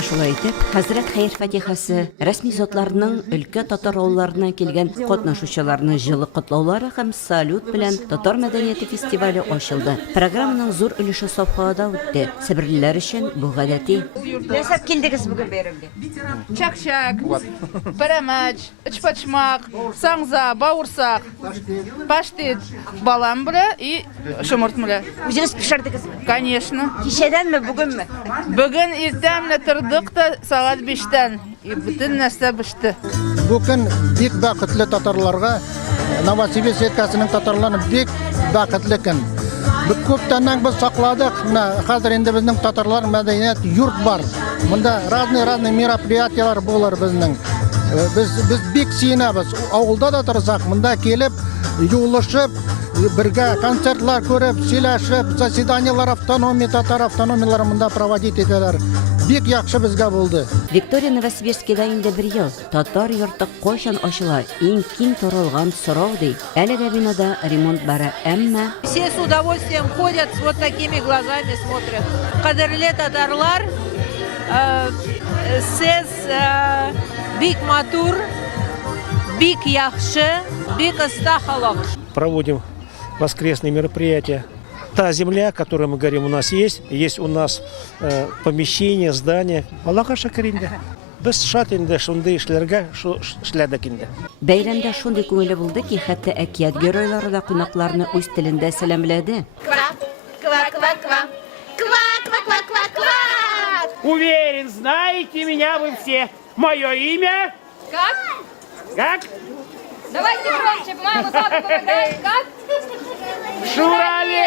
Менә шулай итеп, Хәзрәт Хәйр фатихасы рәсми затларның өлкә татар авылларынан килгән катнашучыларны җылы котлаулары һәм салют белән татар мәдәнияте фестивале ачылды. Программаның зур өлеше Сафхада үтте. Себерлеләр өчен бу гадәти. Нәрсәп килдегез бүген бәйрәмгә? Чак-чак, пәрәмәч, эчпочмак, саңза, бауырсак, паштет, балам белә и шомырт белә. Үзегез пешердегезме? Конечно. Кичәдәнме, бүгенме? Бүген иртәмне тордык та сагать 5-тән. И бөтен нәрсә беште. Бүген бик бәхетле татарларга, Новосибирск өлкәсенең татарларына бик бәхетле көн. Күптәннән без сакладык. Хәзер инде безнең татарлар мәдәният йорт бар. Монда разный мероприятиялар булыр безнең. Без бик сөенәбез. Авылда да торсак, монда килеп, юлышып, бергә концертлар күреп, сөйләшеп, заседаниялар татар автономиялары монда проводить итәләр. Бик яхшы безгә булды. Виктория Новосибирскида инде 1 ел. Татар йорты кайчан ачыла? Иң киң таралган сорау ди. Әлегә бинада ремонт бара, әмма все с удовольствием ходят, с вот такими глазами смотрят. Кадерле татарлар, сез бик матур, бик яхшы, бик ыстахалак. Проводим воскресные мероприятия. Та земля, о которой мы говорим, у нас есть у нас помещение, здание. Аллаха шакиринде. Без шатинде, шунды эшләргә эшләдек инде. бәйрәмдә шундый күңеле булды ки, хәтта әкият геройлары да кунакларны үз телендә сәламләде. Уверен, знаете меня вы все. Мое имя? Как? Давайте громче, мама, папа, помогает. Как? Шурале!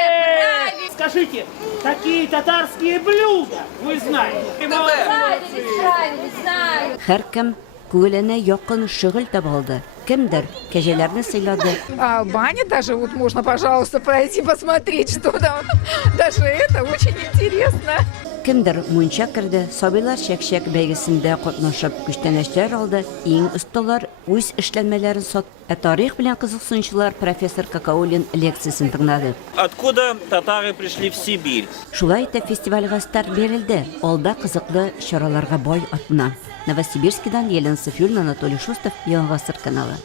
Скажите, какие татарские блюда вы знаете? Справились, знаю. Һәркем күңеленә якын шөгыль таба алды. Кемдер кәҗәләрне сыйлады. А баня даже вот можно, пожалуйста, пройти посмотреть, что там. Даже это очень интересно. Кемдер мунча керде, сабыйлар чәк-чәк бәйгесендә катнашып күчтәнәчләр алды. Иң осталар үз эшләнмәләрен сат. Тарих белән кызыксынучылар профессор Какаулин лекциясын тыңлады. Откуда татары пришли в Сибирь? Шулай итеп фестивальгә старт бирелде. Алда кызыклы чараларга бай атна. Новосибирскидан Елена Софюльна, Анатолий Шустов, Яңа Гасыр каналы.